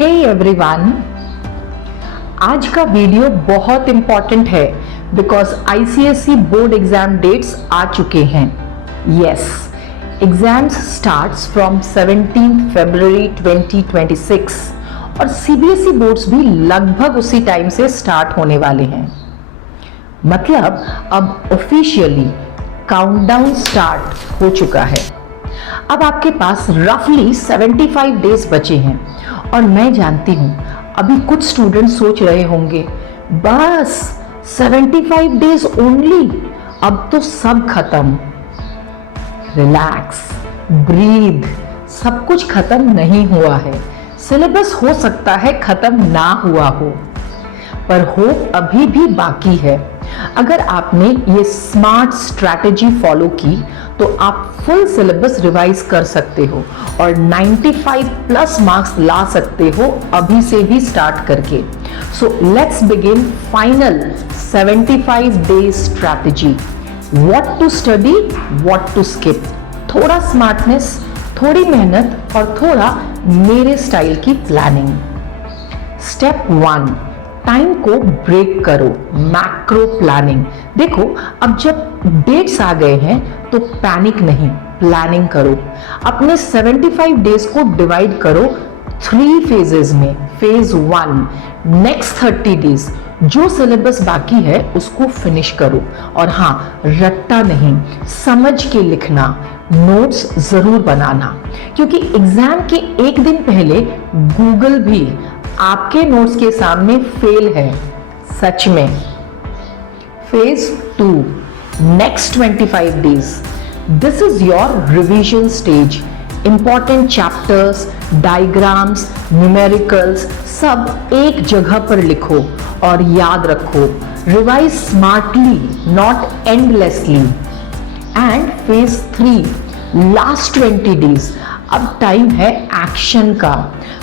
Hey everyone, आज का video बहुत इम्पॉर्टेंट है because ICSE board exam dates आ चुके हैं। Yes, exams starts from 17 February 2026 और सीबीएसई बोर्ड्स भी लगभग उसी टाइम से स्टार्ट होने वाले हैं। मतलब अब ऑफिशियली काउंटडाउन स्टार्ट हो चुका है। अब आपके पास रफली 75 डेज बचे हैं और मैं जानती हूं अभी कुछ स्टूडेंट सोच रहे होंगे बस 75 डेज ओनली, अब तो सब खत्म। रिलैक्स, ब्रीथ, सब कुछ खत्म नहीं हुआ है। सिलेबस हो सकता है खत्म ना हुआ हो, पर होप अभी भी बाकी है। अगर आपने ये स्मार्ट स्ट्रैटेजी फॉलो की तो आप फुल सिलेबस रिवाइज कर सकते हो और 95 प्लस मार्क्स ला सकते हो अभी से भी स्टार्ट करके। So let's begin final 75 days strategy. What to study, what to skip. थोड़ा स्मार्टनेस, थोड़ी मेहनत और थोड़ा मेरे स्टाइल की प्लानिंग। स्टेप 1, टाइम को ब्रेक करो, मैक्रो प्लानिंग। देखो, अब जब डेट्स आ गए हैं तो पैनिक नहीं, प्लानिंग करो। अपने 75 डेज को डिवाइड करो 3 फेजेस में। फेज 1, नेक्स्ट 30 डेज जो सिलेबस बाकी है उसको फिनिश करो। और हाँ, रट्टा नहीं, समझ के लिखना, नोट्स जरूर बनाना, क्योंकि एग्जाम के एक दिन पहले गूगल भी आपके नोट्स के सामने फेल है, सच में। Phase 2, next 25 days, this is your revision stage. Important chapters, diagrams, numericals सब एक जगह पर लिखो और याद रखो। Revise smartly, not endlessly. And phase 3, last 20 days, अब टाइम है एक्शन का।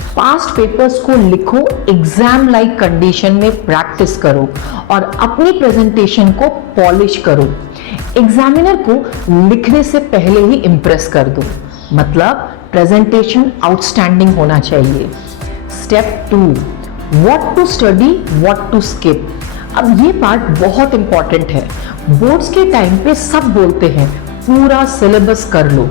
पास्ट पेपर्स को लिखो, एग्जाम लाइक कंडीशन में प्रैक्टिस करो और अपनी प्रेजेंटेशन को पॉलिश करो। एग्जामिनर को लिखने से पहले ही इंप्रेस कर दो, मतलब प्रेजेंटेशन आउटस्टैंडिंग होना चाहिए। Step 2, what to study, what to skip. अब ये पार्ट बहुत इंपॉर्टेंट है। बोर्ड्स के टाइम पे सब बोलते हैं पूरा सिलेबस कर लो,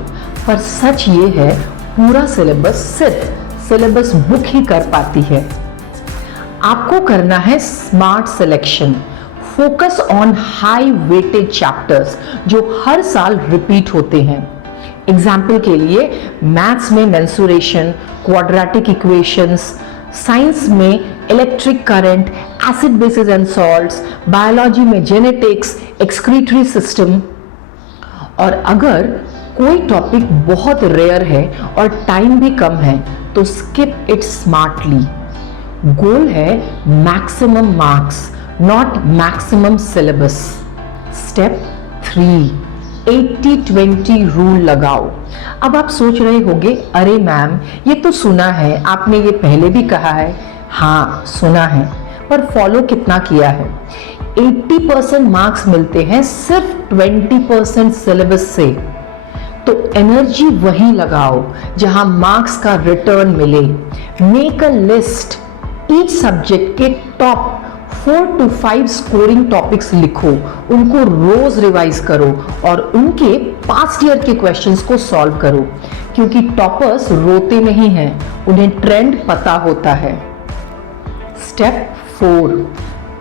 पर सच ये है पूरा सिलेबस सिर्फ सिलेबस बुक ही कर पाती है। आपको करना है smart selection. Focus on high weighted chapters जो हर साल रिपीट होते हैं। एग्जाम्पल के लिए मैथ्स में मेंसुरेशन, क्वाड्रेटिक इक्वेशंस, साइंस में electric current, acid basis and salts, biology में जेनेटिक्स, एक्सक्रीटरी सिस्टम। और अगर कोई टॉपिक बहुत रेयर है और टाइम भी कम है तो स्किप इट स्मार्टली। गोल है maximum marks, not maximum syllabus. Step 3, 80-20 rule लगाओ। अब आप सोच रहे होंगे अरे मैम, ये तो सुना है, आपने ये पहले भी कहा है। हाँ, सुना है, पर फॉलो कितना किया है? 80% मार्क्स मिलते हैं सिर्फ 20% सिलेबस से। तो एनर्जी वहीं लगाओ जहां मार्क्स का रिटर्न मिले। Make a list, each subject के टॉप 4 to 5 स्कोरिंग टॉपिक्स लिखो, उनको रोज रिवाइज करो और उनके पास्ट ईयर के क्वेश्चंस को सॉल्व करो, क्योंकि टॉपर्स रोते नहीं हैं, उन्हें ट्रेंड पता होता है। Step 4,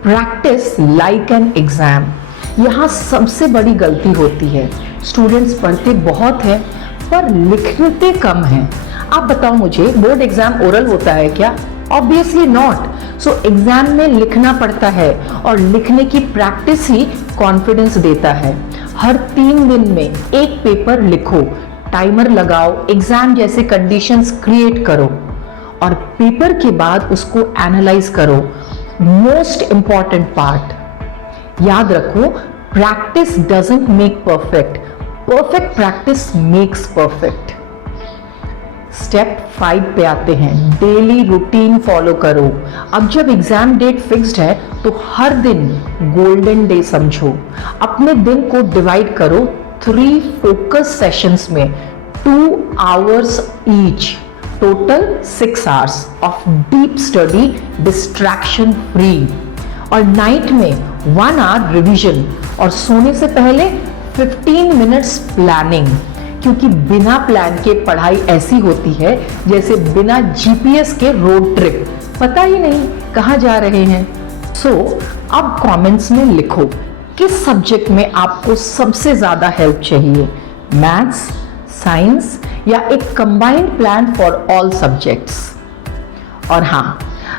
practice like an exam. यहाँ सबसे बड़ी गलती होती है, स्टूडेंट्स पढ़ते बहुत हैं पर लिखते कम हैं। आप बताओ मुझे, बोर्ड एग्जाम ओरल होता है क्या? Obviously not. सो एग्जाम में लिखना पड़ता है और लिखने की प्रैक्टिस ही कॉन्फिडेंस देता है। हर 3 दिन में एक पेपर लिखो, टाइमर लगाओ, एग्जाम जैसे कंडीशंस क्रिएट करो और पेपर के बाद उसको एनालाइज करो। मोस्ट इंपॉर्टेंट पार्ट याद रखो, practice doesn't make perfect, perfect practice makes perfect. Step 5 पे आते हैं, डेली रूटीन फॉलो करो। अब जब एग्जाम डेट फिक्स्ड है तो हर दिन गोल्डन डे समझो। अपने दिन को डिवाइड करो 3 फोकस सेशंस में, 2 hours each. Total 6 hours of deep study distraction free, और नाइट में 1 आवर रिवीजन, और सोने से पहले 15 मिनट्स प्लानिंग, क्योंकि बिना प्लान के पढ़ाई ऐसी होती है जैसे बिना जीपीएस के रोड ट्रिप, पता ही नहीं कहाँ जा रहे हैं। सो अब कमेंट्स में लिखो किस सब्जेक्ट में आपको सबसे ज्यादा हेल्प चाहिए, मैथ्स, साइंस या एक combined plan for all subjects. और हाँ,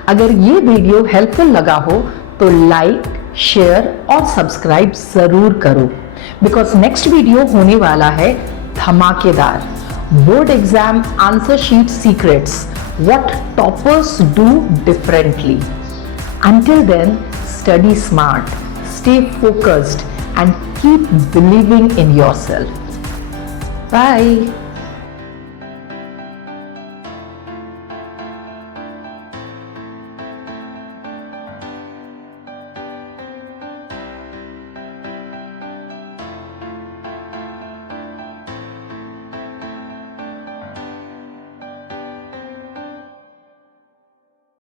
अगर ये वीडियो हेल्पफुल लगा हो तो लाइक, शेयर और सब्सक्राइब जरूर करो, बिकॉज नेक्स्ट वीडियो होने वाला है धमाकेदार board exam answer sheet secrets, what toppers do differently. Until then, study smart, stay focused, and keep believing in yourself. Bye.